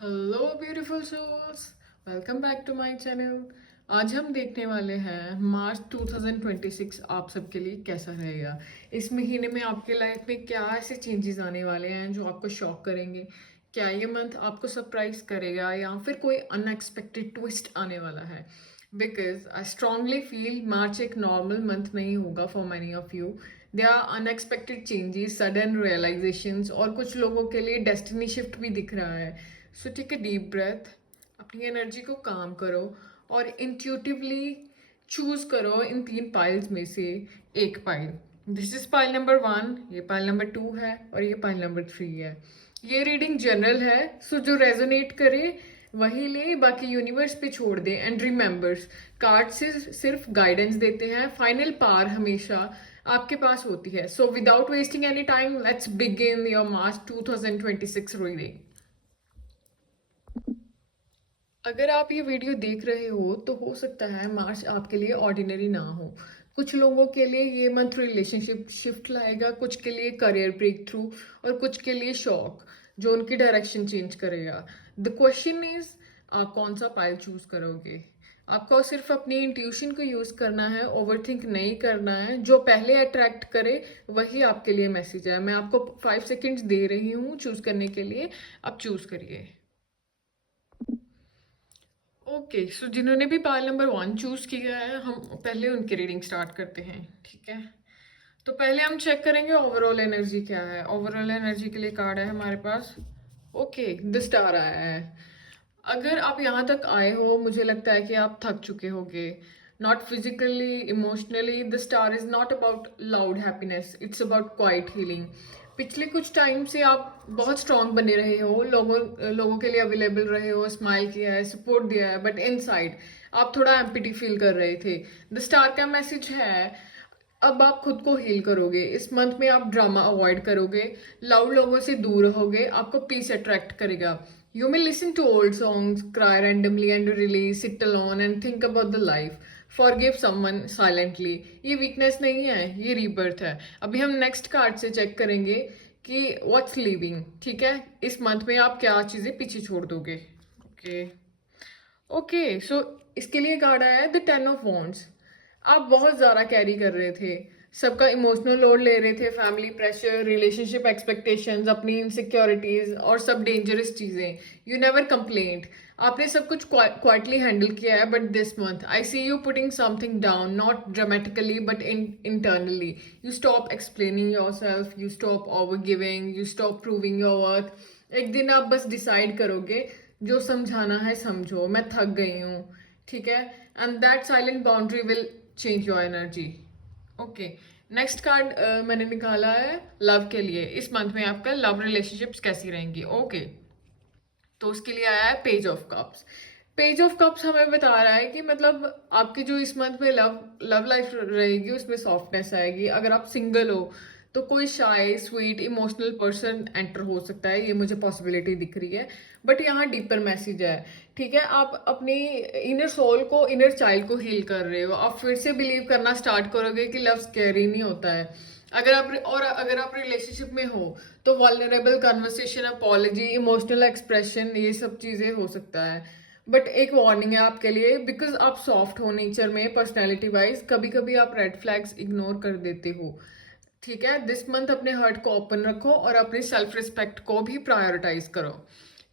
Hello beautiful souls, welcome back to my channel. आज हम देखने वाले हैं मार्च 2026 आप सबके लिए कैसा रहेगा। इस महीने में आपके लाइफ में क्या ऐसे चेंजेस आने वाले हैं जो आपको शॉक करेंगे। क्या ये मंथ आपको सरप्राइज करेगा या फिर कोई अनएक्सपेक्टेड ट्विस्ट आने वाला है। Because I strongly feel March एक नॉर्मल मंथ नहीं होगा for many of you. They are unexpected changes, sudden realizations और कुछ लोगों के लिए डेस्टिनी शिफ्ट भी दिख रहा है। So take a deep breath, अपनी एनर्जी को काम करो और इंट्यूटिवली चूज करो इन तीन पाइल्स में से एक pile. This is pile number 1, ये पाइल नंबर 2 है और ये पाइल नंबर 3 है। ये रीडिंग जनरल है, सो जो रेजोनेट करे वही ले, बाकी यूनिवर्स पे छोड़ दे। एंड रिमेंबर्स, कार्ड से सिर्फ गाइडेंस देते हैं, फाइनल पार हमेशा आपके पास होती है। So without wasting any time, let's begin your March 2026 reading. अगर आप ये वीडियो देख रहे हो तो हो सकता है मार्च आपके लिए ऑर्डिनरी ना हो। कुछ लोगों के लिए ये मंथ रिलेशनशिप शिफ्ट लाएगा, कुछ के लिए करियर ब्रेक थ्रू और कुछ के लिए शॉक जो उनकी डायरेक्शन चेंज करेगा। द क्वेश्चन इज, आप कौन सा पाइल चूज करोगे। आपको सिर्फ अपनी इंट्यूशन को यूज करना है, ओवरथिंक नहीं करना है। जो पहले अट्रैक्ट करे वही आपके लिए मैसेज है। मैं आपको 5 सेकेंड्स दे रही हूँ चूज करने के लिए, आप चूज करिए। ओके, सो जिन्होंने भी पाल नंबर 1 चूज किया है, हम पहले उनकी रीडिंग स्टार्ट करते हैं, ठीक है। तो पहले हम चेक करेंगे ओवरऑल एनर्जी क्या है। ओवरऑल एनर्जी के लिए कार्ड है हमारे पास। ओके, द स्टार आया है। अगर आप यहाँ तक आए हो, मुझे लगता है कि आप थक चुके होगे। Not physically, emotionally. The star is not about loud happiness, it's about quite healing. पिछले कुछ टाइम से आप बहुत स्ट्रांग बने रहे हो, लोगों लोगों के लिए अवेलेबल रहे हो, स्माइल किया है, सपोर्ट दिया है, बट इनसाइड आप थोड़ा एम्पिटी फील कर रहे थे। द स्टार का मैसेज है, अब आप खुद को हील करोगे। इस मंथ में आप ड्रामा अवॉइड करोगे, लाउड लोगों से दूर रहोगे, आपको पीस अट्रैक्ट करेगा। You may listen to old songs, cry randomly and release, sit alone and think about the life, forgive someone silently. ये वीकनेस नहीं है, ये रीबर्थ है। अभी हम नेक्स्ट कार्ड से चेक करेंगे कि व्हाट्स लिविंग, ठीक है। इस मंथ में आप क्या चीजें पीछे छोड़ दोगे। ओके ओके, सो इसके लिए कार्ड आया है द 10 ऑफ वॉन्ड्स। आप बहुत ज़्यादा कैरी कर रहे थे, सबका इमोशनल लोड ले रहे थे, फैमिली प्रेशर, रिलेशनशिप एक्सपेक्टेशंस, अपनी इनसिक्योरिटीज और सब डेंजरस चीज़ें। यू नेवर कंप्लेंट, आपने सब कुछ क्वाइटली हैंडल किया है। But this month I see you putting something down, not dramatically but internally. You stop explaining your self, you stop over giving, you stop proving your worth. एक दिन आप बस decide करोगे, जो समझाना है समझो, मैं थक गई हूँ, ठीक है। And that silent boundary will change your energy. Okay, next card मैंने निकाला है लव के लिए। इस मंथ में आपका लव रिलेशनशिप्स कैसी रहेंगी। ओके, तो उसके लिए आया है page of cups. Page of cups हमें बता रहा है कि मतलब आपकी जो इस मंथ में लव लव लाइफ रहेगी उसमें सॉफ्टनेस आएगी। अगर आप सिंगल हो तो कोई शाय स्वीट इमोशनल पर्सन एंटर हो सकता है, ये मुझे पॉसिबिलिटी दिख रही है। बट यहाँ डीपर मैसेज है, ठीक है। आप अपनी इनर सोल को, इनर चाइल्ड को हील कर रहे हो। आप फिर से बिलीव करना स्टार्ट करोगे कि लव स्कैरी नहीं होता है। अगर आप रिलेशनशिप में हो तो vulnerable conversation, apology, emotional expression, ये सब चीज़ें हो सकता है। बट एक वार्निंग है आपके लिए, बिकॉज आप सॉफ्ट हो नेचर में, पर्सनैलिटी वाइज कभी कभी आप रेड फ्लैग्स इग्नोर कर देते हो, ठीक है। दिस मंथ अपने हार्ट को ओपन रखो और अपने सेल्फ रिस्पेक्ट को भी प्रायोरिटाइज करो।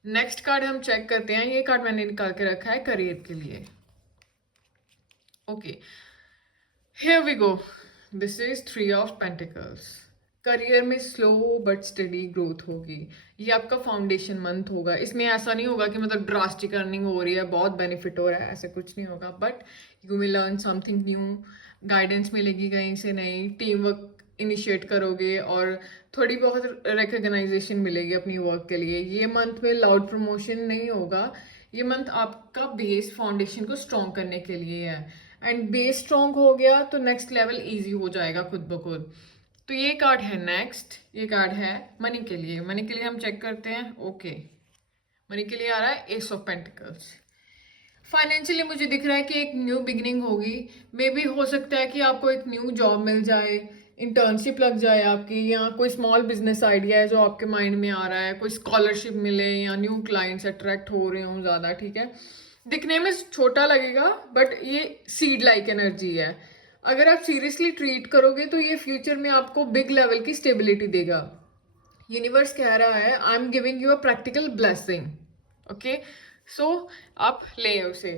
नेक्स्ट कार्ड हम चेक करते हैं। ये कार्ड मैंने निकाल के रखा है करियर के लिए। Okay, here we go. This is 3 of pentacles. Career में स्लो बट स्टडी ग्रोथ होगी। ये आपका फाउंडेशन मंथ होगा। इसमें ऐसा नहीं होगा कि मतलब ड्रास्टिक अर्निंग हो रही है, बहुत बेनिफिट हो रहा है, ऐसा कुछ नहीं होगा। But you will learn something new, guidance मिलेगी कहीं से नई, टीम वर्क इनिशिएट करोगे और थोड़ी बहुत रिकग्नाइजेशन मिलेगी अपनी वर्क के लिए। ये मंथ में लाउड प्रमोशन नहीं होगा। ये मंथ आपका बेस फाउंडेशन को स्ट्रॉन्ग करने के लिए है। एंड बेस स्ट्रॉन्ग हो गया तो नेक्स्ट लेवल इजी हो जाएगा खुद ब खुद। तो ये कार्ड है नेक्स्ट। ये कार्ड है मनी के लिए। मनी के लिए हम चेक करते हैं। ओके, मनी के लिए आ रहा है एस ऑफ पेंटिकल्स। फाइनेंशियली मुझे दिख रहा है कि एक न्यू बिगिनिंग होगी। मे बी हो सकता है कि आपको एक न्यू जॉब मिल जाए इंटर्नशिप लग जाए आपकी, या कोई स्मॉल बिजनेस आइडिया है जो आपके माइंड में आ रहा है, कोई स्कॉलरशिप मिले या न्यू क्लाइंट्स अट्रैक्ट हो रहे हों ज़्यादा, ठीक है। दिखने में छोटा लगेगा बट ये सीड लाइक एनर्जी है। अगर आप सीरियसली ट्रीट करोगे तो ये फ्यूचर में आपको बिग लेवल की स्टेबिलिटी देगा। यूनिवर्स कह रहा है I am giving you a practical blessing. Okay, so आप ले उसे।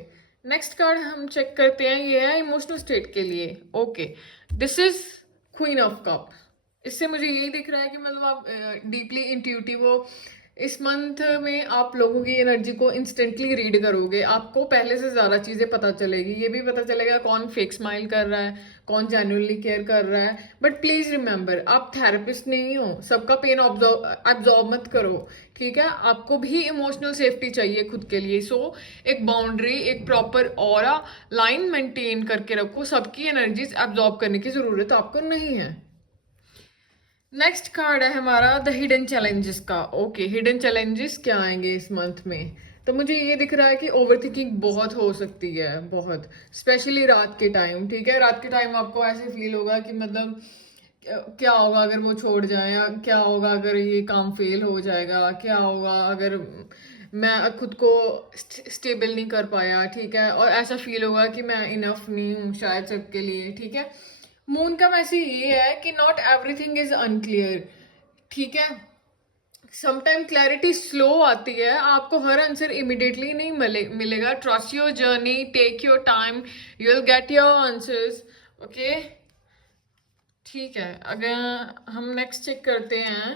नेक्स्ट कार्ड हम चेक करते हैं, ये है इमोशनल स्टेट के लिए। Okay, this is queen of cup. इससे मुझे यही दिख रहा है कि मतलब आप डीपली इंट्यूटिव हो। इस मंथ में आप लोगों की एनर्जी को इंस्टेंटली रीड करोगे, आपको पहले से ज़्यादा चीज़ें पता चलेगी। ये भी पता चलेगा कौन फेक स्माइल कर रहा है, कौन जेन्युइनली केयर कर रहा है। बट प्लीज़ रिमेंबर, आप थेरेपिस्ट नहीं हो, सबका पेन ऑब्जॉर्व मत करो, ठीक है। आपको भी इमोशनल सेफ्टी चाहिए खुद के लिए। सो एक बाउंड्री, एक प्रॉपर ऑरा लाइन मेंटेन करके रखो। सबकी एनर्जीज एब्जॉर्ब करने की ज़रूरत आपको नहीं है। नेक्स्ट कार्ड है हमारा द हिडन चैलेंजेस का। ओके, हिडन चैलेंजेस क्या आएंगे इस मंथ में? तो मुझे ये दिख रहा है कि ओवर थिंकिंग बहुत हो सकती है, बहुत, स्पेशली रात के टाइम, ठीक है। रात के टाइम आपको ऐसे फील होगा कि मतलब क्या होगा अगर वो छोड़ जाए, या क्या होगा अगर ये काम फेल हो जाएगा, क्या होगा अगर मैं खुद को स्टेबल नहीं कर पाया, ठीक है। और ऐसा फील होगा कि मैं इनफ नहीं हूँ शायद सबके लिए, ठीक है। मून का मैसेज ये है कि नॉट एवरीथिंग इज अनक्लियर, ठीक है। समटाइम क्लैरिटी स्लो आती है, आपको हर आंसर इमिडिएटली नहीं मिलेगा। Trust your journey, take your time, you will get your answers. Okay, ठीक है। अगर हम नेक्स्ट चेक करते हैं,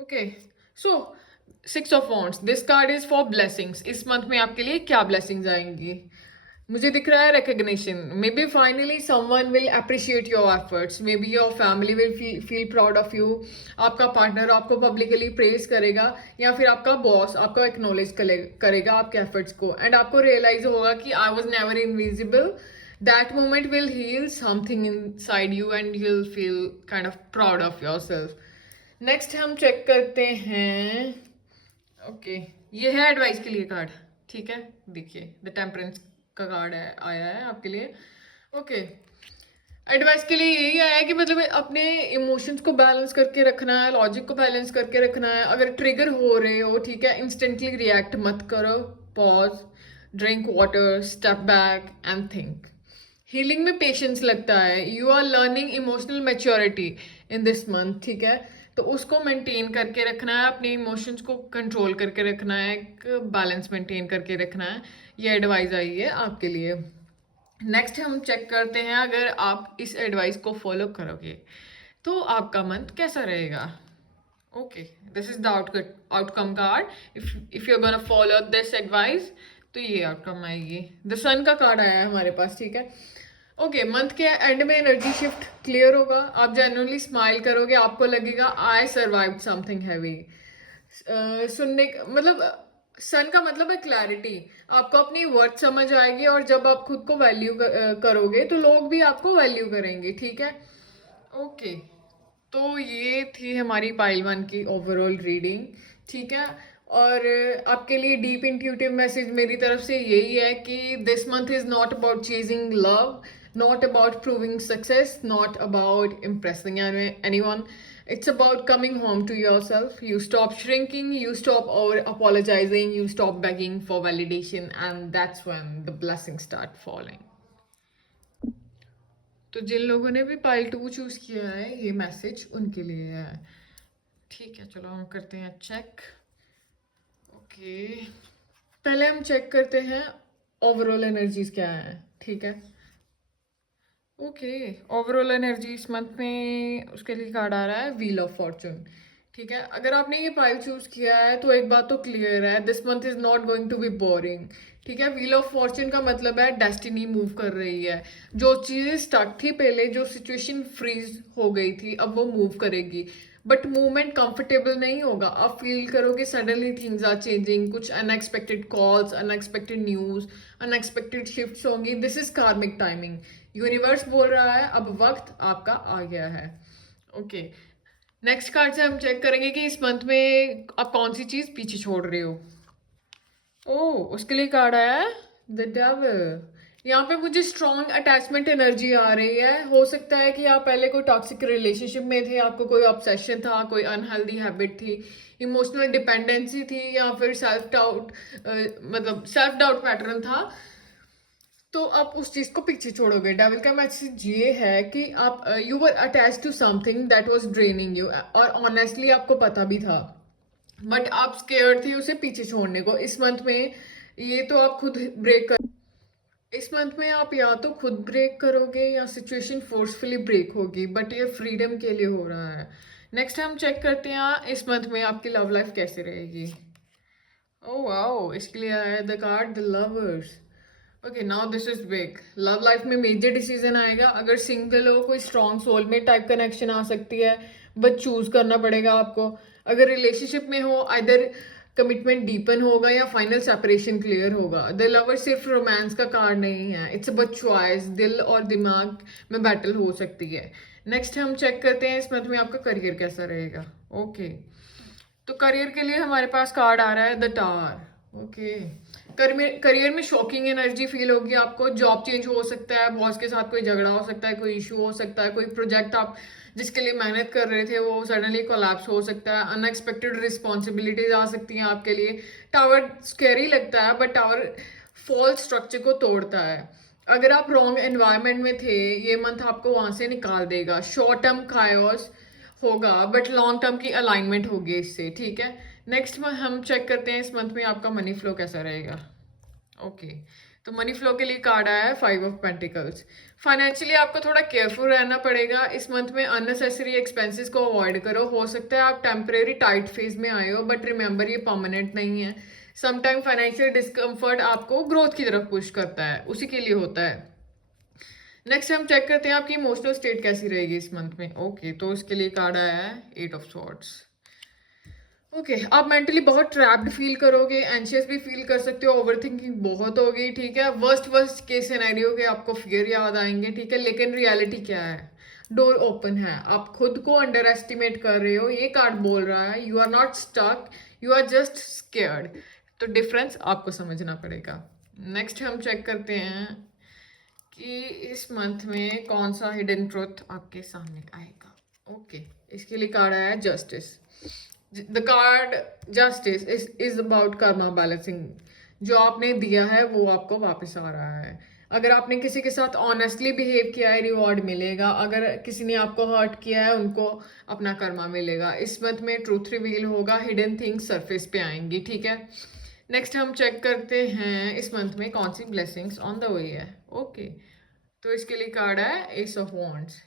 okay, so 6 of Wands, this card is for blessings. इस मंथ में आपके लिए क्या ब्लेसिंग्स आएंगी? मुझे दिख रहा है recognition. May be finally someone will appreciate your efforts, may be your family will feel proud of you. आपका पार्टनर आपको पब्लिकली प्रेज करेगा, या फिर आपका बॉस आपको एक्नॉलेज करेगा आपके एफर्ट्स को, एंड आपको रियलाइज होगा कि I was never invisible. That moment will heal something inside you and you will feel kind of proud of your self. Next हम चेक करते हैं, ओके, ये है एडवाइस के लिए कार्ड, ठीक है। देखिए द टेम्परेंस का कार्ड है, आया है आपके लिए। ओके, एडवाइस के लिए यही आया है कि मतलब अपने इमोशंस को बैलेंस करके रखना है, लॉजिक को बैलेंस करके रखना है। अगर ट्रिगर हो रहे हो, ठीक है, इंस्टेंटली रिएक्ट मत करो। Pause, drink water, step back and think. Healing में पेशेंस लगता है। You are learning emotional maturity in this month, ठीक है। तो उसको मेंटेन करके रखना है, अपने इमोशंस को कंट्रोल करके रखना है, एक बैलेंस मेंटेन करके रखना है। ये एडवाइस आई है आपके लिए। नेक्स्ट हम चेक करते हैं, अगर आप इस एडवाइस को फॉलो करोगे तो आपका मंथ कैसा रहेगा। Okay, this is the outcome card. If you are gonna follow this advice, तो ये आउटकम आएगी। द सन का कार्ड आया है हमारे पास, ठीक है। ओके, मंथ के एंड में एनर्जी शिफ्ट क्लियर होगा। आप जेन्युइनली स्माइल करोगे, आपको लगेगा आई सर्वाइव्ड समथिंग हैवी। मतलब सन का मतलब है क्लैरिटी। आपको अपनी वर्थ समझ आएगी, और जब आप खुद को वैल्यू करोगे तो लोग भी आपको वैल्यू करेंगे, ठीक है। ओके, तो ये थी हमारी पाइल 1 की ओवरऑल रीडिंग, ठीक है। और आपके लिए डीप इंट्यूटिव मैसेज मेरी तरफ से यही है कि this month is not about chasing love, not about proving success, not about impressing anyone. It's about coming home to yourself. You stop shrinking, you stop over apologizing, you stop begging for validation, and that's when the blessings start falling. तो जिन लोगों ने भी pile 2 choose किया है, ये message उनके लिए है, ठीक है। चलो हम करते हैं चेक। ओके, पहले हम चेक करते हैं ओवरऑल एनर्जीज क्या है, ठीक है। ओके, ओवरऑल एनर्जी इस मंथ में उसके लिए कार्ड आ रहा है व्हील ऑफ फॉर्चून, ठीक है। अगर आपने ये पाइल चूज किया है तो एक बात तो क्लियर है, this month is not going to be boring, ठीक है। व्हील ऑफ फॉर्चून का मतलब है डेस्टिनी मूव कर रही है। जो चीज़ें स्टक थी पहले, जो सिचुएशन फ्रीज हो गई थी, अब वो मूव करेगी। बट मूवमेंट कंफर्टेबल नहीं होगा। आप फील करोगे सडनली थिंग्स आर चेंजिंग, कुछ unexpected calls, unexpected news, unexpected shifts होंगी। दिस इज कार्मिक टाइमिंग। यूनिवर्स बोल रहा है अब वक्त आपका आ गया है। ओके, नेक्स्ट कार्ड से हम चेक करेंगे कि इस मंथ में आप कौन सी चीज़ पीछे छोड़ रहे हो। ओह, उसके लिए कार्ड आया है द डेविल। यहाँ पे मुझे स्ट्रॉन्ग अटैचमेंट एनर्जी आ रही है। हो सकता है कि आप पहले कोई टॉक्सिक रिलेशनशिप में थे, आपको कोई ऑब्सेशन था, कोई अनहेल्दी हैबिट थी, इमोशनल डिपेंडेंसी थी, या फिर सेल्फ डाउट, मतलब सेल्फ डाउट पैटर्न था। तो आप उस चीज को पीछे छोड़ोगे। डेविल का मैसेज ये है कि आप you were attach to something that was draining you, और ऑनेस्टली आपको पता भी था, बट आप स्केयर्ड थे उसे पीछे छोड़ने को। इस मंथ में ये तो आप खुद ब्रेक कर इस मंथ में आप या तो खुद ब्रेक करोगे या सिचुएशन फोर्सफुली ब्रेक होगी, बट ये फ्रीडम के लिए हो रहा है। नेक्स्ट हम चेक करते हैं इस मंथ में आपकी लव लाइफ कैसे रहेगी। ओह वाओ, इसके लिए आया the card the lovers. Okay, now this is big. Love life में मेजर डिसीजन आएगा। अगर सिंगल हो, कोई स्ट्रॉन्ग सोलमेट टाइप कनेक्शन आ सकती है, बट चूज करना पड़ेगा आपको। अगर रिलेशनशिप में हो, आइदर कमिटमेंट डीपन होगा या फाइनल सेपरेशन क्लियर होगा। द लवर सिर्फ रोमांस का कार्ड नहीं है, इट्स अ चॉइस। दिल और दिमाग में बैटल हो सकती है। नेक्स्ट हम चेक करते हैं इस मंथ में आपका करियर कैसा रहेगा। ओके, तो करियर के लिए हमारे पास कार्ड आ रहा है द टावर। ओके, करियर में शॉकिंग एनर्जी फील होगी आपको। जॉब चेंज हो सकता है, बॉस के साथ कोई झगड़ा हो सकता है, कोई इशू हो सकता है, कोई प्रोजेक्ट आप जिसके लिए मेहनत कर रहे थे वो सडनली कोलैप्स हो सकता है, अनएक्सपेक्टेड रिस्पॉन्सिबिलिटीज आ सकती हैं आपके लिए। टावर स्कैरी लगता है, बट टावर फॉल्स स्ट्रक्चर को तोड़ता है। अगर आप रॉन्ग एनवायरनमेंट में थे, ये मंथ आपको वहां से निकाल देगा। शॉर्ट टर्म खायोस होगा, बट लॉन्ग टर्म की अलाइनमेंट होगी इससे, ठीक है। नेक्स्ट में हम चेक करते हैं इस मंथ में आपका मनी फ्लो कैसा रहेगा। ओके, तो मनी फ्लो के लिए कार्ड आया है 5 ऑफ पेंटिकल्स। फाइनेंशियली आपको थोड़ा केयरफुल रहना पड़ेगा इस मंथ में। अननेसेसरी एक्सपेंसेस को अवॉइड करो। हो सकता है आप टेम्परेरी टाइट फेज में आए हो, बट रिमेंबर ये परमानेंट नहीं है। समटाइम फाइनेंशियल डिस्कम्फर्ट आपको ग्रोथ की तरफ पुश करता है, उसी के लिए होता है। नेक्स्ट हम चेक करते हैं आपकी इमोशनल स्टेट कैसी रहेगी इस मंथ में। ओके, तो इसके लिए कार्ड आया है 8 ऑफ स्वॉर्ड्स। ओके, आप मेंटली बहुत ट्रैप्ड फील करोगे, एंशियस भी फील कर सकते हो, ओवर थिंकिंग बहुत होगी, ठीक है। वर्स्ट केस सिनेरियो के आपको फियर याद आएंगे, ठीक है। लेकिन रियलिटी क्या है, डोर ओपन है। आप खुद को अंडर एस्टिमेट कर रहे हो, ये कार्ड बोल रहा है you are not stuck, you are just scared. तो डिफरेंस आपको समझना पड़ेगा। नेक्स्ट हम चेक करते हैं कि इस मंथ में कौन सा हिडन ट्रुथ आपके सामने आएगा। ओके, इसके लिए कार्ड आया है justice. The card justice is about Karma balancing. जो आपने दिया है वो आपको वापस आ रहा है। अगर आपने किसी के साथ ऑनेस्टली बिहेव किया है, रिवॉर्ड मिलेगा। अगर किसी ने आपको हर्ट किया है, उनको अपना कर्मा मिलेगा। इस मंथ में ट्रूथ रिवील होगा, हिडन थिंग्स सरफेस पे आएंगी, ठीक है। नेक्स्ट हम चेक करते हैं इस मंथ में कौन सी ब्लेसिंग्स ऑन द वे है। ओके, तो इसके लिए कार्ड है S of wands.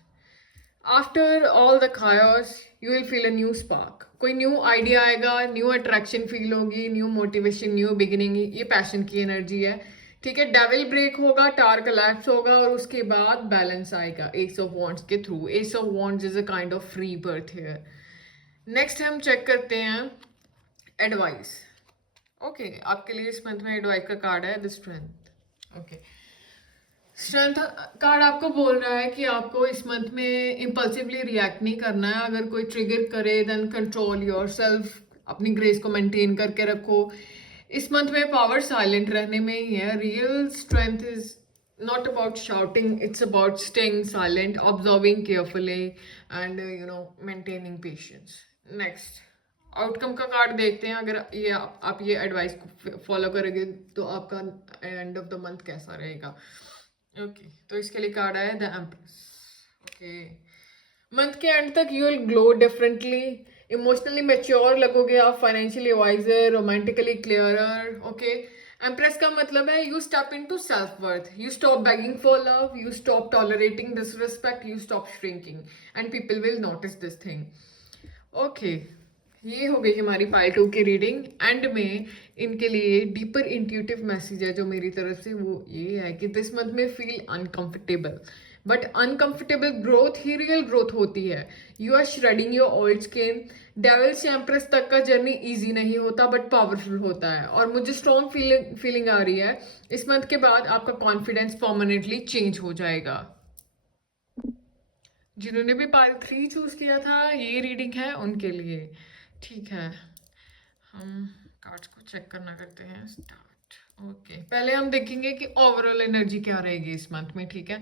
After all the chaos you will feel a new spark. कोई न्यू आइडिया आएगा, न्यू अट्रैक्शन फील होगी, न्यू मोटिवेशन, न्यू बिगिनिंग। ये पैशन की एनर्जी है, ठीक है। डेविल ब्रेक होगा, टार कोलैप्स होगा, और उसके बाद बैलेंस आएगा एस ऑफ वॉन्ड्स के through. S of wands is a kind of free birth here. Next हम चेक करते हैं एडवाइस। ओके, आपके लिए इस मंथ में एडवाइस का कार्ड है the strength. Okay, strength card आपको बोल रहा है कि आपको इस मंथ में इम्पल्सिवली रिएक्ट नहीं करना है। अगर कोई ट्रिगर करे देन कंट्रोल योरसेल्फ, अपनी ग्रेस को मेंटेन करके रखो। इस मंथ में पावर साइलेंट रहने में ही है। Real strength is not about shouting, it's about staying silent, observing carefully and maintaining patience. Next outcome का कार्ड देखते हैं। अगर ये आप ये एडवाइस को फॉलो करोगे तो आपका एंड ऑफ द मंथ कैसा रहेगा। ओके, तो इसके लिए कार्ड आया द एम्प्रेस। ओके, मंथ के एंड तक you will glow differently, emotionally mature लगोगे आप, financially wiser, romantically clearer. Okay, empress का मतलब है you step into self worth, you stop begging for love, you stop tolerating disrespect, you stop shrinking, and people will notice this thing. Okay, ये हो गई हमारी part 2 की reading. And में इनके लिए डीपर इंट्यूटिव मैसेज है जो मेरी तरफ से, वो ये है कि दिस मंथ में feel uncomfortable, but uncomfortable growth ही रियल ग्रोथ होती है। You are shredding your old skin. Devil से एम्प्रेस तक का जर्नी इजी नहीं होता, बट पावरफुल होता है। और मुझे स्ट्रॉन्ग फीलिंग आ रही है इस मंथ के बाद आपका कॉन्फिडेंस परमानेंटली चेंज हो जाएगा। जिन्होंने भी पार्ट 3 चूज किया था, ये रीडिंग है उनके लिए, ठीक है। हम कार्ड्स को चेक करना करते हैं, स्टार्ट। ओके, पहले हम देखेंगे कि ओवरऑल एनर्जी क्या रहेगी इस मंथ में, ठीक है।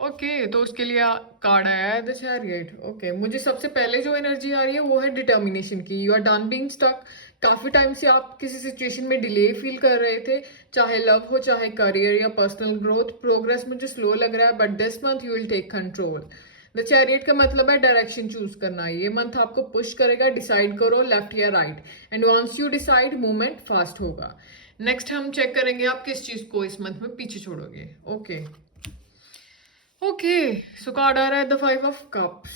ओके, तो उसके लिए कार्ड आया है द चैरियट। ओके, मुझे सबसे पहले जो एनर्जी आ रही है वो है डिटर्मिनेशन की। You are done being stuck. काफी टाइम से आप किसी सिचुएशन में डिले फील कर रहे थे, चाहे लव हो, चाहे करियर या पर्सनल ग्रोथ। प्रोग्रेस मुझे स्लो लग रहा है, but this month you will take control. The chariot का मतलब है डायरेक्शन चूज करना। ये मंथ आपको पुश करेगा, डिसाइड करो लेफ्ट या right, and once you decide movement fast होगा। नेक्स्ट हम चेक करेंगे आप किस चीज को इस मंथ में पीछे छोड़ोगे। ओके ओके, सो कार्ड आ रहा है द 5 ऑफ कप्स,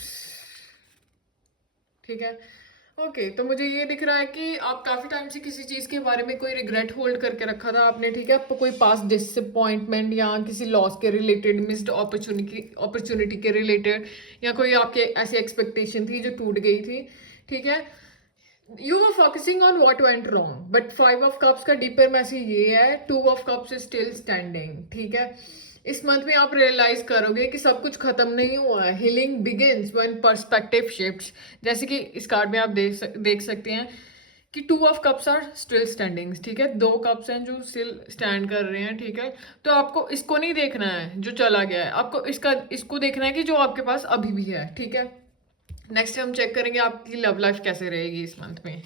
ठीक है। ओके, तो मुझे ये दिख रहा है कि आप काफी टाइम से किसी चीज के बारे में कोई रिग्रेट होल्ड करके रखा था आपने, ठीक है। आपको कोई पास्ट डिसअपॉइंटमेंट या किसी लॉस के रिलेटेड, मिस्ड अपॉर्चुनिटी के रिलेटेड, या कोई आपके ऐसी एक्सपेक्टेशन थी जो टूट गई थी, ठीक है। You were focusing on what went wrong, but 5 of cups का डीपर मैसेज ये है, 2 of cups is still standing, ठीक है। इस मंथ में आप रियलाइज करोगे कि सब कुछ खत्म नहीं हुआ है। Healing begins when perspective shifts. जैसे कि इस कार्ड में आप देख सकते हैं कि 2 of cups are still standing, ठीक है। 2 कप्स हैं जो स्टिल स्टैंड कर रहे हैं, ठीक है। तो आपको इसको नहीं देखना है जो चला गया है, आपको इसको देखना है कि जो आपके पास अभी भी है, ठीक है। नेक्स्ट हम चेक करेंगे आपकी लव लाइफ कैसे रहेगी इस मंथ में।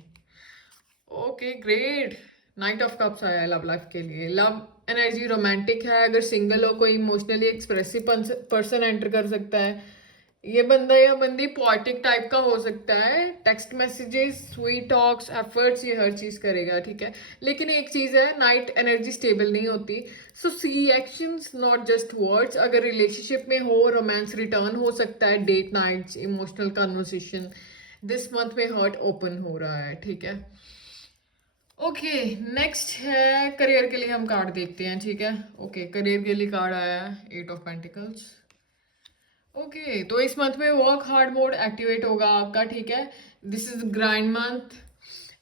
Okay great, night of cups आया है लव लाइफ के लिए। लव एनर्जी रोमांटिक है। अगर सिंगल हो, कोई इमोशनली एक्सप्रेसिव पर्सन एंटर कर सकता है। ये बंदा या बंदी पोएटिक टाइप का हो सकता है। Text messages, sweet talks, efforts, ये हर चीज करेगा, ठीक है। लेकिन एक चीज है, नाइट एनर्जी स्टेबल नहीं होती, so see actions not just words. अगर रिलेशनशिप में हो, रोमांस रिटर्न हो सकता है, date nights, emotional conversation. This month में हर्ट ओपन हो रहा है, ठीक है। ओके, नेक्स्ट है करियर के लिए हम कार्ड देखते हैं, ठीक है। ओके, करियर के लिए कार्ड आया है 8 ऑफ पेंटिकल्स। ओके, तो इस मंथ में वर्क हार्ड मोड एक्टिवेट होगा आपका, ठीक है। This is grind month.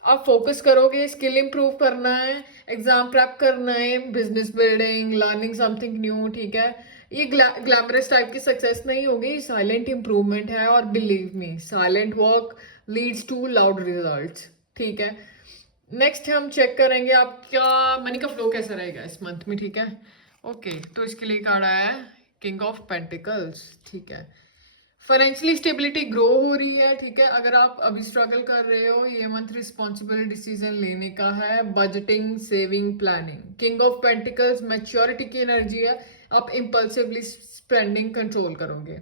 आप फोकस करोगे, स्किल इंप्रूव करना है, एग्जाम प्रेप करना है, business building, learning something new, ठीक है। ये ग्लैमरस टाइप की सक्सेस नहीं होगी, साइलेंट इंप्रूवमेंट है, और believe me, silent work leads to loud results, ठीक है। नेक्स्ट हम चेक करेंगे आपका मनी का फ्लो कैसा रहेगा इस मंथ में, ठीक है। ओके, तो इसके लिए कार्ड आया है किंग ऑफ पेंटिकल्स, ठीक है। फाइनेंशियली स्टेबिलिटी ग्रो हो रही है, ठीक है। अगर आप अभी स्ट्रगल कर रहे हो, ये मंथ रिस्पॉन्सिबल डिसीजन लेने का है, budgeting, saving, planning. King of pentacles maturity की एनर्जी है। आप इम्पल्सिवली स्पेंडिंग कंट्रोल करोगे।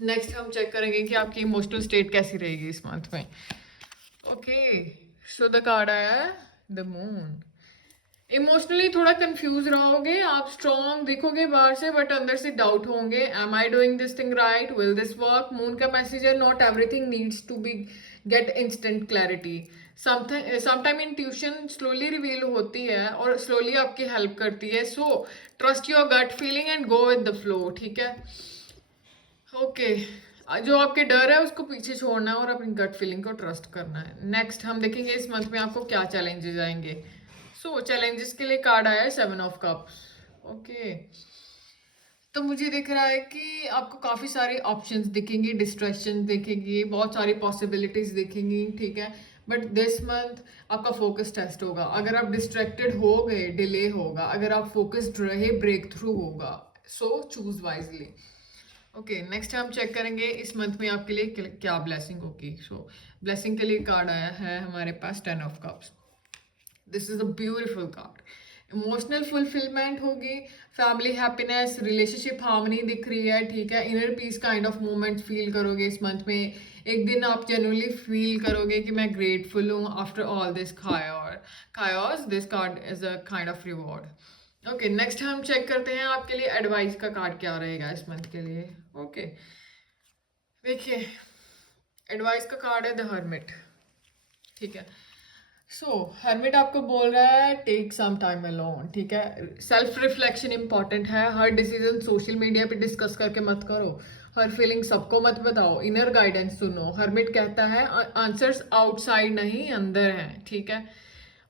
नेक्स्ट हम चेक करेंगे कि आपकी इमोशनल स्टेट कैसी रहेगी इस मंथ में। ओके, सो द कार्ड आया है द मून। इमोशनली थोड़ा कंफ्यूज रहोगे आप, स्ट्रॉन्ग दिखोगे बाहर से, बट अंदर से डाउट होंगे, am I doing this thing right, will this work. Moon का मैसेज है, not everything needs to be get instant clarity. Sometime intuition slowly reveal होती है और स्लोली आपकी हेल्प करती है, so trust your gut feeling and go with the flow, ठीक है। ओके, जो आपके डर है उसको पीछे छोड़ना है और अपनी गट फीलिंग को ट्रस्ट करना है। नेक्स्ट हम देखेंगे इस मंथ में आपको क्या चैलेंजेस आएंगे। सो चैलेंजेस के लिए कार्ड आया है 7 ऑफ कप्स। ओके, तो मुझे दिख रहा है कि आपको काफ़ी सारे ऑप्शंस दिखेंगे, डिस्ट्रैक्शन दिखेंगी, बहुत सारी पॉसिबिलिटीज दिखेंगी, ठीक है। बट दिस मंथ आपका फोकस टेस्ट होगा। अगर आप डिस्ट्रैक्टेड हो गए, डिले होगा। अगर आप फोकस्ड रहे, ब्रेक थ्रू होगा। So choose wisely. Okay, next हम चेक करेंगे इस मंथ में आपके लिए क्या ब्लेसिंग होगी। सो ब्लेसिंग के लिए कार्ड आया है हमारे पास 10 of cups. This is a beautiful card. Emotional fulfilment होगी, फैमिली हैप्पीनेस, रिलेशनशिप हार्मनी दिख रही है, ठीक है। Inner peace kind of moment feel करोगे इस मंथ में। एक दिन आप जेन्युइनली फील करोगे कि मैं ग्रेटफुल हूँ after all this chaos. This card is a kind of reward. Okay, next हम चेक करते हैं आपके लिए एडवाइस का कार्ड क्या रहेगा इस मंथ के लिए। ओके, देखिए, एडवाइस का कार्ड है द हर्मिट, ठीक है। सो हर्मिट आपको बोल रहा है टेक सम टाइम अलोन, ठीक है। सेल्फ रिफ्लेक्शन इंपॉर्टेंट है। हर डिसीजन सोशल मीडिया पे डिस्कस करके मत करो। हर फीलिंग सबको मत बताओ। इनर गाइडेंस सुनो। हर्मिट कहता है आंसर्स आउटसाइड नहीं, अंदर हैं, ठीक है।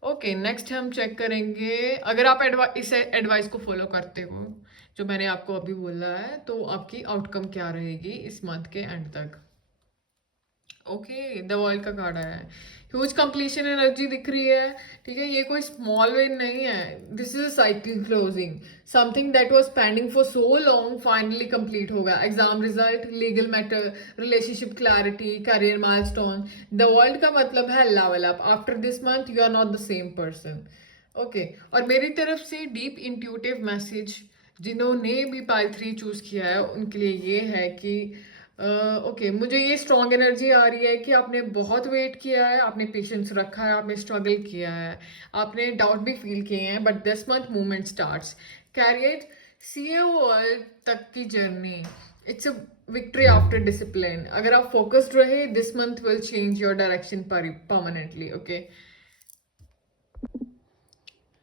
ओके, नेक्स्ट हम चेक करेंगे अगर आप इस एडवाइस को फॉलो करते हो जो मैंने आपको अभी बोला है, तो आपकी आउटकम क्या रहेगी इस मंथ के एंड तक। ओके, द वर्ल्ड का कार्ड आया है। ह्यूज कंप्लीशन एनर्जी दिख रही है, ठीक है। ये कोई स्मॉल विन नहीं है, this is a cycle closing. Something that was pending for so long finally complete होगा। Exam result, legal matter, relationship clarity, career milestone. The world का मतलब है level up. After this month you are not the same person. Okay, और मेरी तरफ से deep intuitive message जिन्होंने भी पाइल 3 चूज किया है उनके लिए ये है कि ओके, मुझे ये स्ट्रॉन्ग एनर्जी आ रही है कि आपने बहुत वेट किया है, आपने पेशेंस रखा है, आपने स्ट्रगल किया है, आपने डाउट भी फील किए हैं, but this month movement starts. Career, see a world तक की journey, it's a victory after discipline. अगर आप फोकस्ड रहे, this month will change your direction permanently. Okay,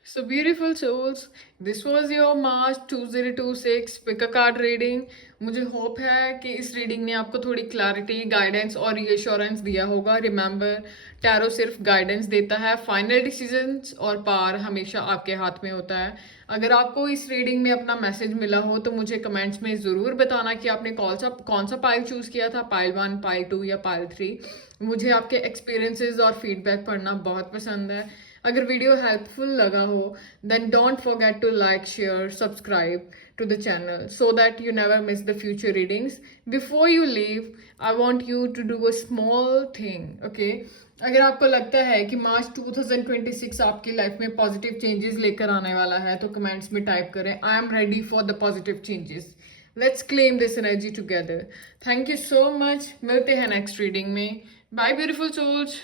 so beautiful souls, this was your March 2026 pick a card reading. मुझे hope है कि इस reading ने आपको थोड़ी क्लैरिटी, गाइडेंस और रीअश्योरेंस दिया होगा। रिमेंबर, टैरो सिर्फ गाइडेंस देता है, फाइनल डिसीजंस और पार हमेशा आपके हाथ में होता है। अगर आपको इस रीडिंग में अपना मैसेज मिला हो तो मुझे कमेंट्स में ज़रूर बताना कि आपने कौन सा पाइल चूज़ किया था, पाइल 1, पाइल 2 या पाइल 3। मुझे आपके एक्सपीरियंसेस और फीडबैक पढ़ना बहुत पसंद है। अगर वीडियो हेल्पफुल लगा हो then don't forget to like, share, subscribe to the channel so that you never miss the future readings. Before you leave, I want you to do a small thing, okay? अगर आपको लगता है कि मार्च 2026 आपकी life में positive changes लेकर आने वाला है तो कमेंट्स में टाइप करें I am ready for the positive changes. Let's claim this energy together. Thank you so much, मिलते हैं नेक्स्ट रीडिंग में। Bye beautiful souls.